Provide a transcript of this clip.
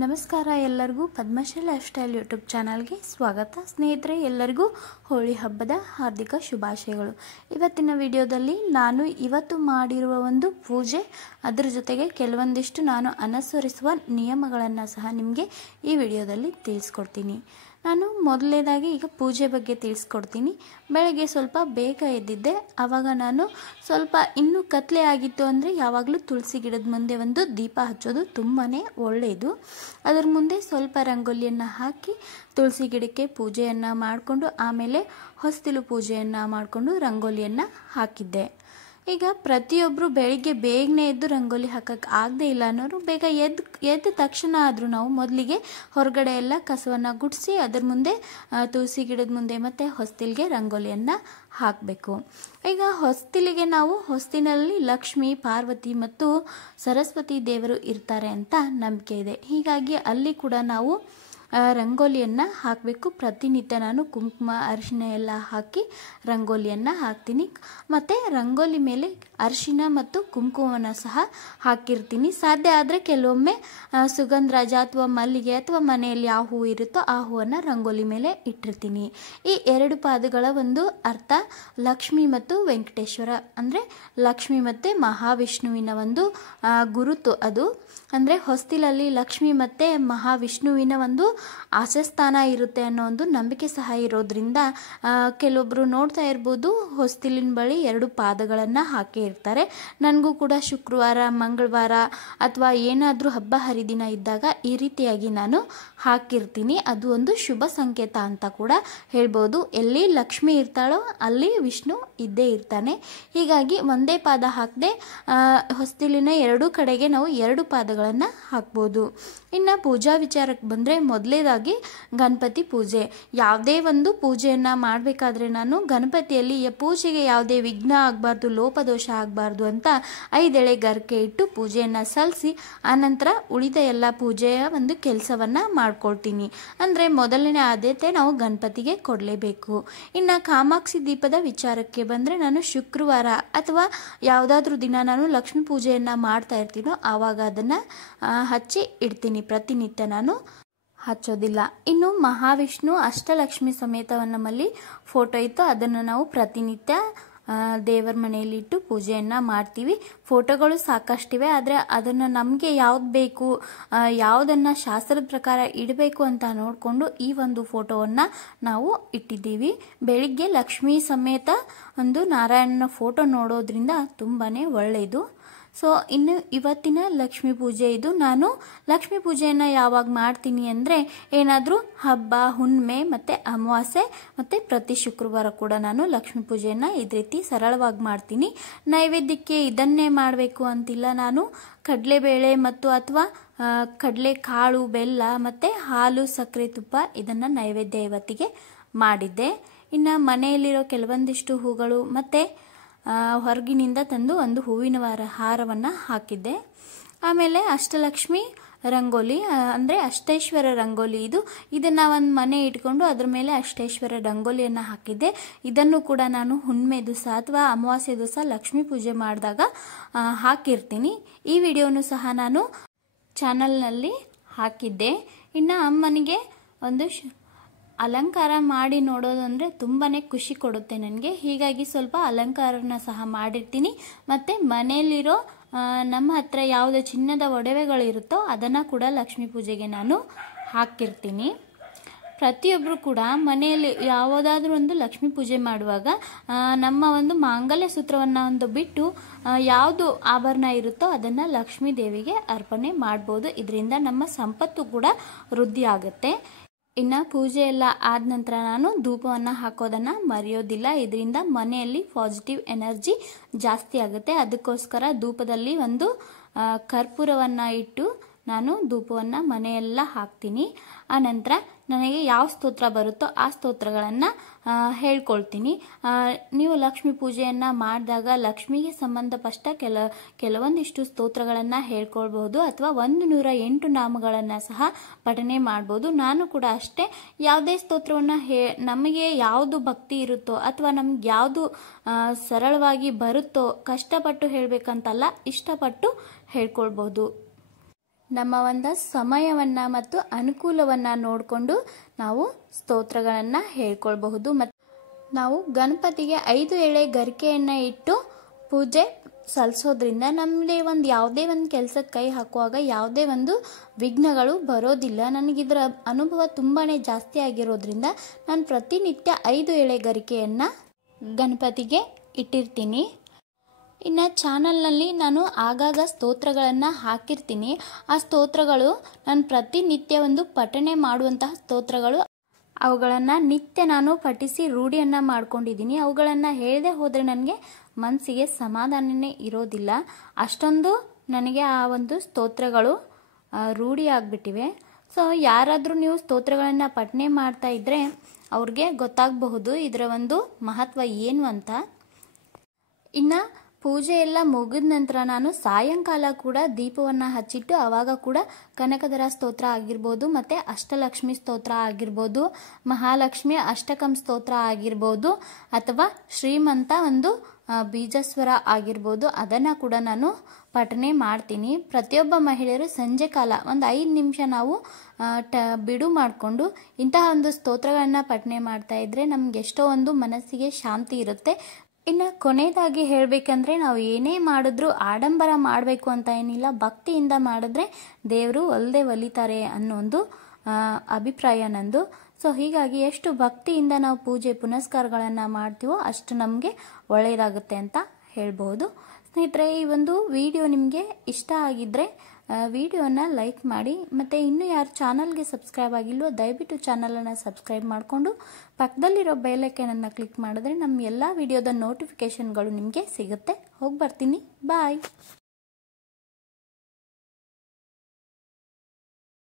ನಮಸ್ಕಾರ ಎಲ್ಲರಿಗೂ Padmashri life style YouTube ಚಾನಲ್ಗೆ ಸ್ವಾಗತ. ಸ್ನೇಹಿತರೆ, ಎಲ್ಲರಿಗೂ ಹೋಳಿ ಹಬ್ಬದ ಹಾರ್ದಿಕ ಶುಭಾಶಯಗಳು. ಇವತ್ತಿನ ವಿಡಿಯೋದಲ್ಲಿ ನಾನು ಇವತ್ತು ಮಾಡಿರುವ ಒಂದು ಪೂಜೆ, ಅದರ ಜೊತೆಗೆ ಕೆಲವೊಂದಿಷ್ಟು ನಾನು ಅನುಸರಿಸುವ ನಿಯಮಗಳನ್ನು ಸಹ ನಿಮಗೆ ಈ ವಿಡಿಯೋದಲ್ಲಿ ತಿಳಿಸ್ಕೊಡ್ತೀನಿ. ನಾನು ಮೊದಲನೇದಾಗಿ ಈಗ ಪೂಜೆ ಬಗ್ಗೆ ತಿಳಿಸ್ಕೊಡ್ತೀನಿ. ಬೆಳಗ್ಗೆ ಸ್ವಲ್ಪ ಬೇಗ ಎದ್ದಿದ್ದೆ. ಆವಾಗ ನಾನು ಸ್ವಲ್ಪ ಇನ್ನೂ ಕತ್ಲೆ ಆಗಿತ್ತು ಅಂದರೆ ಯಾವಾಗಲೂ ತುಳಸಿ ಗಿಡದ ಮುಂದೆ ಒಂದು ದೀಪ ಹಚ್ಚೋದು ತುಂಬಾ ಒಳ್ಳೆಯದು. ಅದರ ಮುಂದೆ ಸ್ವಲ್ಪ ರಂಗೋಲಿಯನ್ನು ಹಾಕಿ ತುಳಸಿ ಗಿಡಕ್ಕೆ ಪೂಜೆಯನ್ನು ಮಾಡಿಕೊಂಡು ಆಮೇಲೆ ಹೊಸ್ತಿಲು ಪೂಜೆಯನ್ನು ಮಾಡಿಕೊಂಡು ರಂಗೋಲಿಯನ್ನು ಹಾಕಿದ್ದೆ. ಈಗ ಪ್ರತಿಯೊಬ್ಬರು ಬೆಳಿಗ್ಗೆ ಬೇಗನೆ ಎದ್ದು ರಂಗೋಲಿ ಹಾಕಕ್ಕೆ ಆಗದೆ ಇಲ್ಲ ಅನ್ನೋರು ಬೇಗ ಎದ್ದ ತಕ್ಷಣ ಆದರೂ ನಾವು ಮೊದಲಿಗೆ ಹೊರಗಡೆ ಎಲ್ಲ ಕಸವನ್ನು ಗುಡಿಸಿ ಅದರ ಮುಂದೆ ತುಳಸಿ ಗಿಡದ ಮುಂದೆ ಮತ್ತು ಹೊಸ್ತಿಲಿಗೆ ರಂಗೋಲಿಯನ್ನು ಹಾಕಬೇಕು. ಈಗ ಹೊಸ್ತಿಲಿಗೆ ನಾವು ಹೊಸ್ತಿನಲ್ಲಿ ಲಕ್ಷ್ಮಿ, ಪಾರ್ವತಿ ಮತ್ತು ಸರಸ್ವತಿ ದೇವರು ಇರ್ತಾರೆ ಅಂತ ನಂಬಿಕೆ ಇದೆ. ಹೀಗಾಗಿ ಅಲ್ಲಿ ಕೂಡ ನಾವು ರಂಗೋಲಿಯನ್ನು ಹಾಕಬೇಕು. ಪ್ರತಿನಿತ್ಯ ನಾನು ಕುಂಕುಮ, ಅರಿಶಿನ ಎಲ್ಲ ಹಾಕಿ ರಂಗೋಲಿಯನ್ನು ಹಾಕ್ತೀನಿ. ಮತ್ತು ರಂಗೋಲಿ ಮೇಲೆ ಅರಿಶಿನ ಮತ್ತು ಕುಂಕುಮವನ್ನು ಸಹ ಹಾಕಿರ್ತೀನಿ. ಸಾಧ್ಯ ಆದರೆ ಕೆಲವೊಮ್ಮೆ ಸುಗಂಧರಾಜ ಅಥವಾ ಮಲ್ಲಿಗೆ ಅಥವಾ ಮನೆಯಲ್ಲಿ ಯಾವ ಹೂವು ಇರುತ್ತೋ ಆ ಹೂವನ್ನು ರಂಗೋಲಿ ಮೇಲೆ ಇಟ್ಟಿರ್ತೀನಿ. ಈ ಎರಡು ಪಾದಗಳ ಒಂದು ಅರ್ಥ ಲಕ್ಷ್ಮಿ ಮತ್ತು ವೆಂಕಟೇಶ್ವರ, ಅಂದರೆ ಲಕ್ಷ್ಮಿ ಮತ್ತು ಮಹಾವಿಷ್ಣುವಿನ ಒಂದು ಗುರುತು. ಅದು ಅಂದರೆ ಹೊಸ್ತಿಲಲ್ಲಿ ಲಕ್ಷ್ಮಿ ಮತ್ತು ಮಹಾವಿಷ್ಣುವಿನ ಒಂದು ಆಶಾಸ್ಥಾನ ಇರುತ್ತೆ ಅನ್ನೋ ಒಂದು ನಂಬಿಕೆ ಸಹ ಇರೋದ್ರಿಂದ ಕೆಲವೊಬ್ಬರು ನೋಡ್ತಾ ಇರ್ಬೋದು, ಹೊಸ್ತಿಲಿನ ಬಳಿ ಎರಡು ಪಾದಗಳನ್ನು ಹಾಕಿ ಇರ್ತಾರೆ. ನನಗೂ ಕೂಡ ಶುಕ್ರವಾರ, ಮಂಗಳವಾರ ಅಥವಾ ಏನಾದರೂ ಹಬ್ಬ ಹರಿದಿನ ಇದ್ದಾಗ ಈ ರೀತಿಯಾಗಿ ನಾನು ಹಾಕಿರ್ತೀನಿ. ಅದು ಒಂದು ಶುಭ ಸಂಕೇತ ಅಂತ ಕೂಡ ಹೇಳ್ಬೋದು. ಎಲ್ಲಿ ಲಕ್ಷ್ಮಿ ಇರ್ತಾಳೋ ಅಲ್ಲಿ ವಿಷ್ಣು ಇದ್ದೇ ಇರ್ತಾನೆ. ಹೀಗಾಗಿ ಒಂದೇ ಪಾದ ಹಾಕದೆ ಹೊಸ್ತಿಲಿನ ಎರಡೂ ಕಡೆಗೆ ನಾವು ಎರಡು ಪಾದಗಳನ್ನು ಹಾಕ್ಬೋದು. ಇನ್ನು ಪೂಜಾ ವಿಚಾರಕ್ಕೆ ಬಂದರೆ ಮೊದಲೇದಾಗಿ ಗಣಪತಿ ಪೂಜೆ. ಯಾವುದೇ ಒಂದು ಪೂಜೆಯನ್ನು ಮಾಡಬೇಕಾದ್ರೆ ನಾನು ಗಣಪತಿಯಲ್ಲಿ ಪೂಜೆಗೆ ಯಾವುದೇ ವಿಘ್ನ ಆಗಬಾರ್ದು, ಲೋಪದೋಷ ಆಗಬಾರ್ದು ಅಂತ 5 ಎಳೆ ಗರಿಕೆ ಇಟ್ಟು ಪೂಜೆಯನ್ನು ಸಲ್ಲಿಸಿ ಆನಂತರ ಉಳಿದ ಎಲ್ಲ ಪೂಜೆಯ ಒಂದು ಕೆಲಸವನ್ನು ಮಾಡ್ಕೊಳ್ತೀನಿ. ಅಂದರೆ ಮೊದಲನೇ ಆದ್ಯತೆ ನಾವು ಗಣಪತಿಗೆ ಕೊಡಲೇಬೇಕು. ಇನ್ನು ಕಾಮಾಕ್ಷಿ ದೀಪದ ವಿಚಾರಕ್ಕೆ ಬಂದರೆ ನಾನು ಶುಕ್ರವಾರ ಅಥವಾ ಯಾವುದಾದ್ರೂ ದಿನ ನಾನು ಲಕ್ಷ್ಮೀ ಪೂಜೆಯನ್ನು ಮಾಡ್ತಾ ಇರ್ತೀನೋ ಆವಾಗ ಅದನ್ನು ಹಚ್ಚಿ ಇಡ್ತೀನಿ. ಪ್ರತಿನಿತ್ಯ ನಾನು ಹಚ್ಚೋದಿಲ್ಲ. ಇನ್ನು ಮಹಾವಿಷ್ಣು ಅಷ್ಟಲಕ್ಷ್ಮಿ ಸಮೇತವನ್ನು ನಮ್ಮಲ್ಲಿ ಫೋಟೋ ಇತ್ತು, ಅದನ್ನು ನಾವು ಪ್ರತಿನಿತ್ಯ ದೇವರ ಮನೆಯಲ್ಲಿ ಇಟ್ಟು ಪೂಜೆಯನ್ನು ಮಾಡ್ತೀವಿ. ಫೋಟೋಗಳು ಸಾಕಷ್ಟಿವೆ, ಆದರೆ ಅದನ್ನು ನಮಗೆ ಯಾವ್ದು ಬೇಕು, ಯಾವುದನ್ನು ಶಾಸ್ತ್ರದ ಪ್ರಕಾರ ಇಡಬೇಕು ಅಂತ ನೋಡಿಕೊಂಡು ಈ ಒಂದು ಫೋಟೋವನ್ನು ನಾವು ಇಟ್ಟಿದ್ದೀವಿ. ಬೆಳಿಗ್ಗೆ ಲಕ್ಷ್ಮೀ ಸಮೇತ ಒಂದು ನಾರಾಯಣನ ಫೋಟೋ ನೋಡೋದ್ರಿಂದ ತುಂಬಾ ಒಳ್ಳೆಯದು. ಸೊ ಇನ್ನು ಇವತ್ತಿನ ಲಕ್ಷ್ಮೀ ಪೂಜೆ ಇದು. ನಾನು ಲಕ್ಷ್ಮೀ ಪೂಜೆಯನ್ನು ಯಾವಾಗ ಮಾಡ್ತೀನಿ ಅಂದರೆ ಏನಾದರೂ ಹಬ್ಬ, ಹುಣ್ಣಿಮೆ ಮತ್ತು ಅಮಾವಾಸ್ಯೆ ಮತ್ತು ಪ್ರತಿ ಶುಕ್ರವಾರ ಕೂಡ ನಾನು ಲಕ್ಷ್ಮೀ ಪೂಜೆಯನ್ನು ಇದೇ ರೀತಿ ಸರಳವಾಗಿ ಮಾಡ್ತೀನಿ. ನೈವೇದ್ಯಕ್ಕೆ ಇದನ್ನೇ ಮಾಡಬೇಕು ಅಂತಿಲ್ಲ. ನಾನು ಕಡಲೆಬೇಳೆ ಮತ್ತು ಅಥವಾ ಕಡಲೆ ಕಾಳು, ಬೆಲ್ಲ ಮತ್ತು ಹಾಲು, ಸಕ್ಕರೆ, ತುಪ್ಪ ಇದನ್ನು ನೈವೇದ್ಯ ಇವತ್ತಿಗೆ ಮಾಡಿದ್ದೆ. ಇನ್ನು ಮನೆಯಲ್ಲಿರೋ ಕೆಲವೊಂದಿಷ್ಟು ಹೂಗಳು ಮತ್ತು ಹೊರಗಿನಿಂದ ತಂದು ಒಂದು ಹೂವಿನ ಹಾರವನ್ನು ಹಾಕಿದ್ದೆ. ಆಮೇಲೆ ಅಷ್ಟಲಕ್ಷ್ಮಿ ರಂಗೋಲಿ ಅಂದರೆ ಅಷ್ಟೇಶ್ವರ ರಂಗೋಲಿ ಇದನ್ನು ಒಂದು ಮನೆ ಇಟ್ಕೊಂಡು ಅದ್ರ ಮೇಲೆ ಅಷ್ಟೇಶ್ವರ ರಂಗೋಲಿಯನ್ನು ಹಾಕಿದ್ದೆ. ಇದನ್ನು ಕೂಡ ನಾನು ಹುಣ್ಣಿಮೆ ದಿವಸ ಅಥವಾ ಅಮಾವಾಸ್ಯೆ ದಿವಸ ಲಕ್ಷ್ಮೀ ಪೂಜೆ ಮಾಡಿದಾಗ ಹಾಕಿರ್ತೀನಿ. ಈ ವಿಡಿಯೋನು ಸಹ ನಾನು ಚಾನಲ್ನಲ್ಲಿ ಹಾಕಿದ್ದೆ. ಇನ್ನು ಅಮ್ಮನಿಗೆ ಒಂದು ಅಲಂಕಾರ ಮಾಡಿ ನೋಡೋದು ಅಂದರೆ ತುಂಬಾ ಖುಷಿ ಕೊಡುತ್ತೆ ನನಗೆ. ಹೀಗಾಗಿ ಸ್ವಲ್ಪ ಅಲಂಕಾರನ ಸಹ ಮಾಡಿರ್ತೀನಿ. ಮತ್ತು ಮನೆಯಲ್ಲಿರೋ ನಮ್ಮ ಹತ್ರ ಯಾವುದೇ ಚಿನ್ನದ ಒಡವೆಗಳಿರುತ್ತೋ ಅದನ್ನು ಕೂಡ ಲಕ್ಷ್ಮೀ ಪೂಜೆಗೆ ನಾನು ಹಾಕಿರ್ತೀನಿ. ಪ್ರತಿಯೊಬ್ಬರು ಕೂಡ ಮನೆಯಲ್ಲಿ ಯಾವುದಾದ್ರೂ ಒಂದು ಲಕ್ಷ್ಮೀ ಪೂಜೆ ಮಾಡುವಾಗ ನಮ್ಮ ಒಂದು ಮಾಂಗಲ್ಯ ಸೂತ್ರವನ್ನು ಒಂದು ಬಿಟ್ಟು ಯಾವುದು ಆಭರಣ ಇರುತ್ತೋ ಅದನ್ನು ಲಕ್ಷ್ಮೀ ದೇವಿಗೆ ಅರ್ಪಣೆ ಮಾಡ್ಬೋದು. ಇದರಿಂದ ನಮ್ಮ ಸಂಪತ್ತು ಕೂಡ ವೃದ್ಧಿ ಆಗುತ್ತೆ. ಇನ್ನು ಪೂಜೆ ಎಲ್ಲ ಆದ ನಂತರ ನಾನು ಧೂಪವನ್ನು ಹಾಕೋದನ್ನು ಮರೆಯೋದಿಲ್ಲ. ಇದರಿಂದ ಮನೆಯಲ್ಲಿ ಪಾಸಿಟಿವ್ ಎನರ್ಜಿ ಜಾಸ್ತಿ ಆಗುತ್ತೆ. ಅದಕ್ಕೋಸ್ಕರ ಧೂಪದಲ್ಲಿ ಒಂದು ಕರ್ಪೂರವನ್ನು ಇಟ್ಟು ನಾನು ಧೂಪವನ್ನು ಮನೆಯೆಲ್ಲ ಹಾಕ್ತೀನಿ. ಆನಂತರ ನನಗೆ ಯಾವ ಸ್ತೋತ್ರ ಬರುತ್ತೋ ಆ ಸ್ತೋತ್ರಗಳನ್ನು ಹೇಳ್ಕೊಳ್ತೀನಿ. ನೀವು ಲಕ್ಷ್ಮೀ ಪೂಜೆಯನ್ನು ಮಾಡಿದಾಗ ಲಕ್ಷ್ಮಿಗೆ ಸಂಬಂಧಪಟ್ಟ ಕೆಲವೊಂದಿಷ್ಟು ಸ್ತೋತ್ರಗಳನ್ನು ಹೇಳ್ಕೊಳ್ಬೋದು ಅಥವಾ 108 ನಾಮಗಳನ್ನು ಸಹ ಪಠನೆ ಮಾಡ್ಬೋದು. ನಾನು ಕೂಡ ಅಷ್ಟೇ ಯಾವುದೇ ಸ್ತೋತ್ರವನ್ನು ನಮಗೆ ಯಾವುದು ಭಕ್ತಿ ಇರುತ್ತೋ ಅಥವಾ ನಮ್ಗೆ ಯಾವುದು ಸರಳವಾಗಿ ಬರುತ್ತೋ, ಕಷ್ಟಪಟ್ಟು ಹೇಳಬೇಕಂತಲ್ಲ, ಇಷ್ಟಪಟ್ಟು ಹೇಳ್ಕೊಳ್ಬೋದು. ನಮ್ಮ ಒಂದು ಸಮಯವನ್ನು ಮತ್ತು ಅನುಕೂಲವನ್ನು ನೋಡಿಕೊಂಡು ನಾವು ಸ್ತೋತ್ರಗಳನ್ನು ಹೇಳ್ಕೊಳ್ಬಹುದು. ಮತ್ತು ನಾವು ಗಣಪತಿಗೆ 5 ಎಳೆ ಗರಿಕೆಯನ್ನು ಇಟ್ಟು ಪೂಜೆ ಸಲ್ಲಿಸೋದ್ರಿಂದ ನಮಗೆ ಯಾವುದೇ ಒಂದು ಕೆಲಸಕ್ಕೆ ಕೈ ಹಾಕುವಾಗ ಯಾವುದೇ ಒಂದು ವಿಘ್ನಗಳು ಬರೋದಿಲ್ಲ. ನನಗಿದರ ಅನುಭವ ತುಂಬಾ ಜಾಸ್ತಿ ಆಗಿರೋದ್ರಿಂದ ನಾನು ಪ್ರತಿನಿತ್ಯ 5 ಎಳೆ ಗರಿಕೆಯನ್ನು ಗಣಪತಿಗೆ ಇಟ್ಟಿರ್ತೀನಿ. ಇನ್ನು ಚಾನಲ್ನಲ್ಲಿ ನಾನು ಆಗಾಗ ಸ್ತೋತ್ರಗಳನ್ನು ಹಾಕಿರ್ತೀನಿ. ಆ ಸ್ತೋತ್ರಗಳು ನಾನು ಪ್ರತಿನಿತ್ಯ ಒಂದು ಪಠಣೆ ಮಾಡುವಂತಹ ಸ್ತೋತ್ರಗಳು. ಅವುಗಳನ್ನು ನಿತ್ಯ ನಾನು ಪಠಿಸಿ ರೂಢಿಯನ್ನು ಮಾಡ್ಕೊಂಡಿದ್ದೀನಿ. ಅವುಗಳನ್ನು ಹೇಳದೆ ಹೋದರೆ ನನಗೆ ಮನಸ್ಸಿಗೆ ಸಮಾಧಾನನೇ ಇರೋದಿಲ್ಲ. ಅಷ್ಟೊಂದು ನನಗೆ ಆ ಒಂದು ಸ್ತೋತ್ರಗಳು ರೂಢಿ ಆಗಿಬಿಟ್ಟಿವೆ. ಸೊ ಯಾರಾದರೂ ನೀವು ಸ್ತೋತ್ರಗಳನ್ನು ಪಠಣೆ ಮಾಡ್ತಾ ಇದ್ದರೆ ಅವ್ರಿಗೆ ಗೊತ್ತಾಗಬಹುದು ಇದರ ಒಂದು ಮಹತ್ವ ಏನು ಅಂತ. ಇನ್ನು ಪೂಜೆ ಎಲ್ಲ ಮುಗಿದ ನಂತರ ನಾನು ಸಾಯಂಕಾಲ ಕೂಡ ದೀಪವನ್ನು ಹಚ್ಚಿಟ್ಟು ಆವಾಗ ಕೂಡ ಕನಕದಾರ ಸ್ತೋತ್ರ ಆಗಿರ್ಬೋದು, ಮತ್ತು ಅಷ್ಟಲಕ್ಷ್ಮಿ ಸ್ತೋತ್ರ ಆಗಿರ್ಬೋದು, ಮಹಾಲಕ್ಷ್ಮಿ ಅಷ್ಟಕಂ ಸ್ತೋತ್ರ ಆಗಿರ್ಬೋದು, ಅಥವಾ ಶ್ರೀಮಂತ ಒಂದು ಬೀಜಸ್ವರ ಆಗಿರ್ಬೋದು, ಅದನ್ನು ಕೂಡ ನಾನು ಪಠಣೆ ಮಾಡ್ತೀನಿ. ಪ್ರತಿಯೊಬ್ಬ ಮಹಿಳೆಯರು ಸಂಜೆ ಕಾಲ ಒಂದು 5 ನಿಮಿಷ ನಾವು ಬಿಡು ಮಾಡಿಕೊಂಡು ಇಂತಹ ಒಂದು ಸ್ತೋತ್ರಗಳನ್ನು ಪಠಣೆ ಮಾಡ್ತಾ ಇದ್ದರೆ ನಮ್ಗೆ ಎಷ್ಟೋ ಒಂದು ಮನಸ್ಸಿಗೆ ಶಾಂತಿ ಇರುತ್ತೆ. ಇನ್ನು ಕೊನೆಯದಾಗಿ ಹೇಳಬೇಕಂದ್ರೆ ನಾವು ಏನೇ ಮಾಡಿದ್ರೂ ಆಡಂಬರ ಮಾಡಬೇಕು ಅಂತ ಏನಿಲ್ಲ, ಭಕ್ತಿಯಿಂದ ಮಾಡಿದ್ರೆ ದೇವರು ಒಲ್ದೇ ಒಲಿತಾರೆ ಅನ್ನೋ ಒಂದು ಅಭಿಪ್ರಾಯ ನಂದು. ಸೊ ಹೀಗಾಗಿ ಎಷ್ಟು ಭಕ್ತಿಯಿಂದ ನಾವು ಪೂಜೆ ಪುನಸ್ಕಾರಗಳನ್ನು ಮಾಡ್ತೀವೋ ಅಷ್ಟು ನಮಗೆ ಒಳ್ಳೆಯದಾಗುತ್ತೆ ಅಂತ ಹೇಳ್ಬೋದು. ಸ್ನೇಹಿತರೆ, ಈ ಒಂದು ವಿಡಿಯೋ ನಿಮಗೆ ಇಷ್ಟ ಆಗಿದ್ದರೆ ವಿಡಿಯೋನ ಲೈಕ್ ಮಾಡಿ. ಮತ್ತು ಇನ್ನೂ ಯಾರು ಚಾನಲ್ಗೆ ಸಬ್ಸ್ಕ್ರೈಬ್ ಆಗಿಲ್ವೋ ದಯವಿಟ್ಟು ಚಾನಲನ್ನು ಸಬ್ಸ್ಕ್ರೈಬ್ ಮಾಡಿಕೊಂಡು ಪಕ್ಕದಲ್ಲಿರೋ ಬೆಲ್ ಐಕಾನನ್ನು ಕ್ಲಿಕ್ ಮಾಡಿದ್ರೆ ನಮ್ಮ ಎಲ್ಲ ವಿಡಿಯೋದ ನೋಟಿಫಿಕೇಷನ್ಗಳು ನಿಮಗೆ ಸಿಗುತ್ತೆ. ಹೋಗಿ ಬರ್ತೀನಿ. ಬಾಯ್.